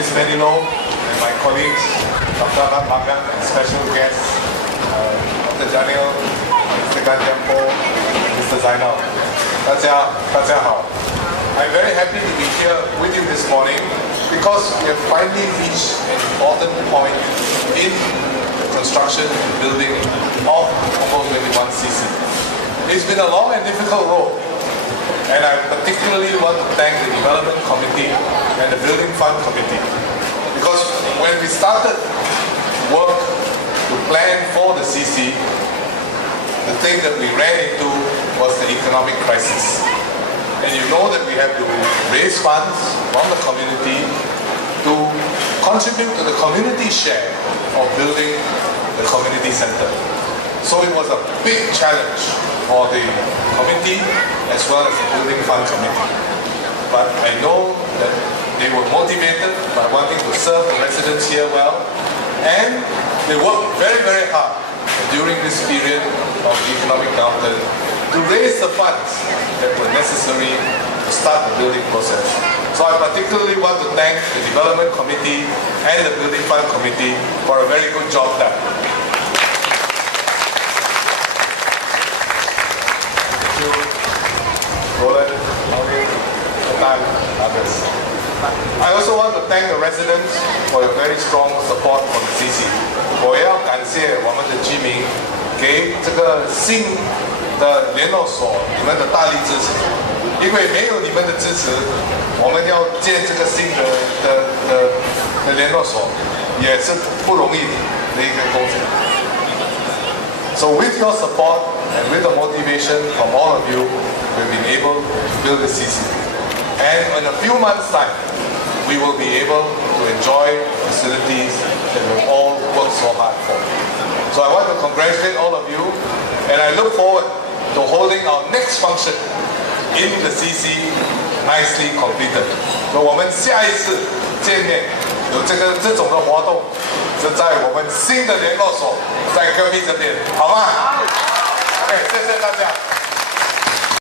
Ms. Menilo and my colleagues, Dr. Ram Magan and special guests, Dr. Daniel, Mr. Gan Jianpo, Mr. Zainal. 大家好. I'm very happy to be here with you this morning because we have finally reached an important point in the construction and building of Punggol 21cc. It's been a long and difficult road, and I particularly want to thank the Development Committee and the Building Fund Committee, because when we started work to plan for the CC, the thing that we ran into was the economic crisis. And you know that we have to raise funds from the community to contribute to the community share of building the community center. So it was a big challenge for the committee as well as the Building Fund Committee. But I know that they were motivated by wanting to serve the residents here well, and they worked very, very hard during this period of economic downturn to raise the funds that were necessary to start the building process. So I particularly want to thank the Development Committee and the Building Fund Committee for a very good job done. Thank you, Roland, Maureen, Nathan, others. I also want to thank the residents for your very strong support for the CC. 我要感谢我们的居民给这个新的联络所你们的大力支持，因为没有你们的支持，我们要建这个新的联络所也是不容易的一个工程。So with your support and with the motivation from all of you, we've been able to build the CC. And in a few months' time, we will be able to enjoy facilities that we've all worked so hard for. So I want to congratulate all of you, and I look forward to holding our next function in the CC nicely completed. 所以我们下一次见面有这种的活动，是在我们新的联络所，在隔壁这边，好吗？好。谢谢大家。